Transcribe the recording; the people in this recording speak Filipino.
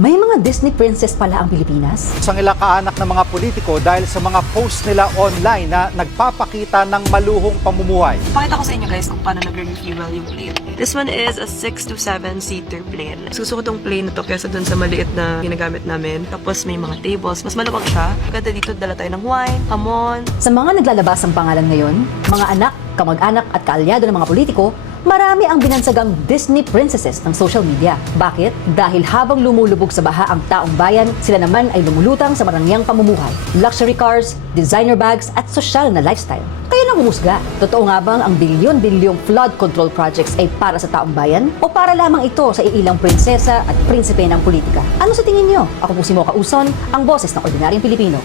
May mga Disney princess pala ang Pilipinas? Isang ilang kaanak ng mga politiko dahil sa mga post nila online na nagpapakita ng maluhong pamumuhay. Pakita ko sa inyo guys kung paano nag-refuel yung plane. This one is a 6 to 7 seater plane. Gusto ko tong plane na to kesa dun sa maliit na ginagamit namin. Tapos may mga tables. Mas maluwag siya. Ganda dito, dala tayo ng wine, hamon. Sa mga naglalabas ng pangalan ngayon, mga anak, kamag-anak at kaalyado ng mga politiko, marami ang binansagang Disney princesses ng social media. Bakit? Dahil habang lumulubog sa baha ang taong bayan, sila naman ay lumulutang sa marangyang pamumuhay. Luxury cars, designer bags at sosyal na lifestyle. Kayo nang humusga. Totoo nga bang ang bilyon-bilyong flood control projects ay para sa taong bayan? O para lamang ito sa iilang prinsesa at prinsipe ng politika? Ano sa tingin niyo? Ako po si Mocha Uson, ang boses ng Ordinaryong Pilipino.